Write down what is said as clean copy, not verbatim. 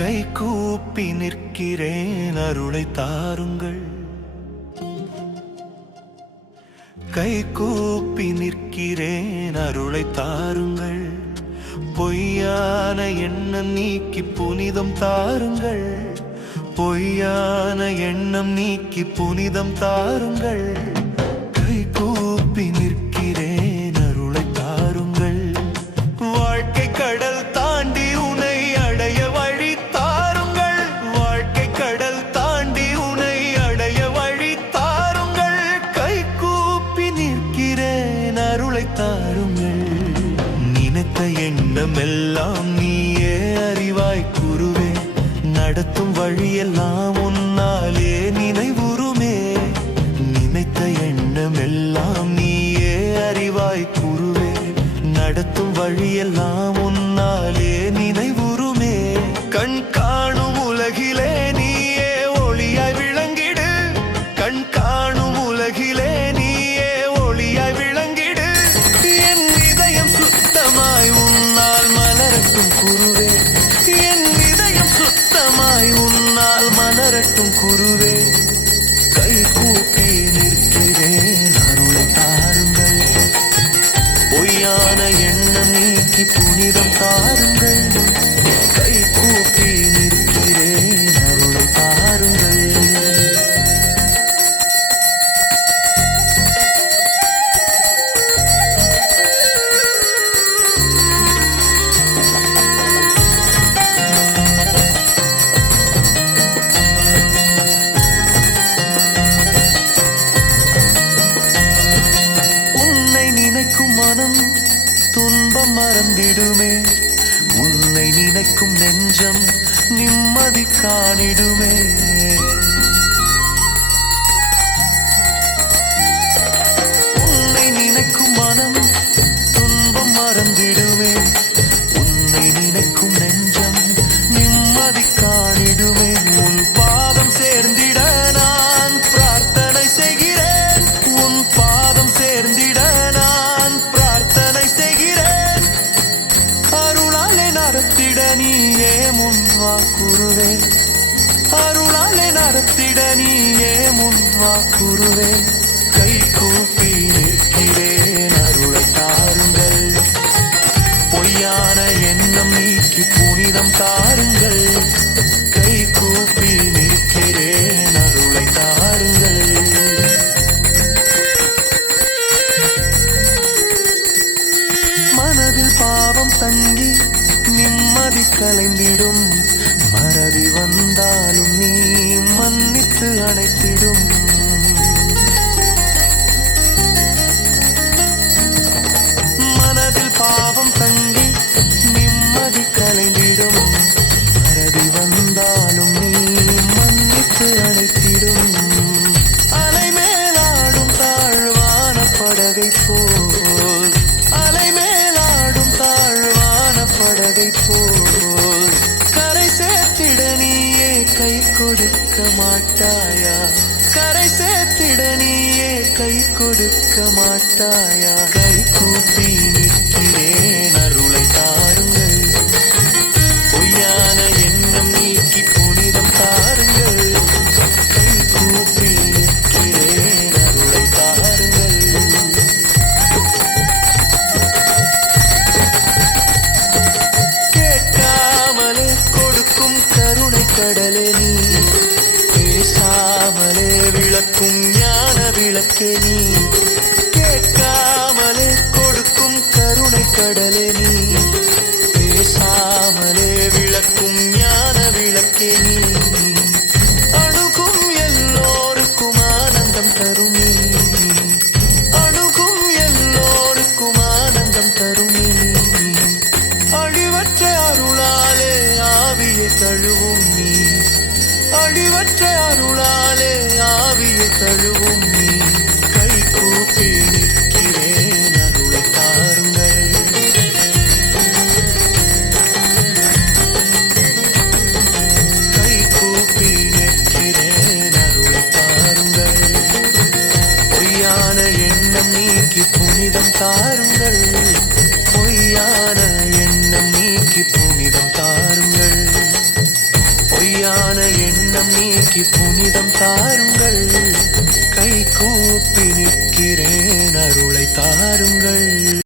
கை கூப்பி நிற்கிறேன் அருளை தாருங்கள். கை கூப்பி நிற்கிறேன் அருளை தாருங்கள். பொய்யான எண்ணம் நீக்கி புனிதம் தாருங்கள். பொய்யான எண்ணம் நீக்கி புனிதம் தாருங்கள். கை கூப்பி நிற்கிறேன் அருளை தாருங்கள். வாழ்க்கை கடல் தாண்டி உனை அடைய வழி தாருங்கள். வாழ்க்கை கடல் தாண்டி உனை அடைய வழி தாருங்கள். கை கூப்பி நிற்கிறேன் அருளை தாருங்கள். நினைத்த எண்ணம் எல்லாம் நீயே அறிவாய் குருவே. நடத்தும் வழியெல்லாம் உன்னாலே நினைவுறுமே. நினைத்த எண்ணம் எல்லாம் நீயே அறிவாய் குருவே. நடத்தும் வழியெல்லாம் உன்னாலே நினைவுறுமே. கண் காணும் உலகிலே நீயே ஒளியாய் விளங்கிடு. கண் காணும் உலகிலே நீயே ஒளியாய் விளங்கிடு. என் இதயம் சுத்தமாய் உன்னால் மலரட்டும் குருவே. என் இதயம் சுத்தமாய் உன்னால் மலரட்டும் குருவே. கை கூப்பி நிற்கிறேன் அருளை தாருங்கள். பொய்யான எண்ணம் நீக்கி புனிதம் தாருங்கள். கை கூப்பி நிற்கிறேன் அருளை தாருங்கள். நினைக்கும் மனம் துன்பம் மறந்திடுமே. உன்னை நினைக்கும் நெஞ்சம் நிம்மதி காணிடுமே. உன்னை நினைக்கும் மனம் துன்பம் மறந்திடுமே. உன்னை நினைக்கும் நெஞ்சம் நிம்மதி காணிடுமே. உன் பாதம் சேர்ந்திட நான் பிரார்த்தனை செய்கிறேன். உன் பாதம் சேர்ந்திட நடத்திட நீயே முன்வா குருவே. அருளாலே நடத்திட நீயே முன்வா குருவே. கை கூப்பி நிற்கிறேன் அருளை தாருங்கள். பொய்யான எண்ணம் நீக்கி புனிதம் தாருங்கள். கை கூப்பி நிற்கிறேன் அருளை தாருங்கள். மனதில் பாவம் தங்கி நிம்மதி கலைந்திடும். மறதி வந்தாலும் நீ மன்னித்து அணைத்திடும். மனதில் பாவம் தங்கி நிம்மதி கலைந்திடும். மறதி வந்தாலும் நீ மன்னித்து அணைத்திடும். அலை மேலாடும் தாழ்வான படகை போல். அலை மேலாடும் தாழ்வான படகை போல். கரை சேர்த்திட நீயே கை கொடுக்க மாட்டாயா. கரை சேர்த்திட நீயே கை கொடுக்க மாட்டாயா. கை கூப்பி நிற்கிறேன் அருளை தாருங்கள். பொய்யான எண்ணம் நீக்கி புனிதம் தாருங்கள். கை கூப்பி நிற்கிறேன் அருளை தாருங்கள். கடலே நீ பேசாமலே விளக்கும் ஞான விளக்கே நீ. கேட்காமலே கொடுக்கும் கருணை கடலே நீ. பேசாமலே விளக்கும் ஞான விளக்கே நீ. அணுகும் எல்லோருக்கும் ஆனந்தம் தரும் நீ. அணுகும் எல்லோருக்கும் ஆனந்தம் தரும் நீ. அழிவற்ற அருளாலே ஆவியை தழுவும் நீ. அழிவற்ற அருளாலே ஆவியை தழுவும் நீ. கை கூப்பி நிற்கிறேன் அருளை தாருங்கள். கை கூப்பி நிற்கிறேன் அருளை தாருங்கள். பொய்யான எண்ணம் நீக்கி புனிதம் தாருங்கள். பொய்யான எண்ணம் நீக்கி புனிதம் தாருங்கள். நீக்கி புனிதம் தாருங்கள். கை கூப்பி நிற்கிறேன், அருளை தாருங்கள்.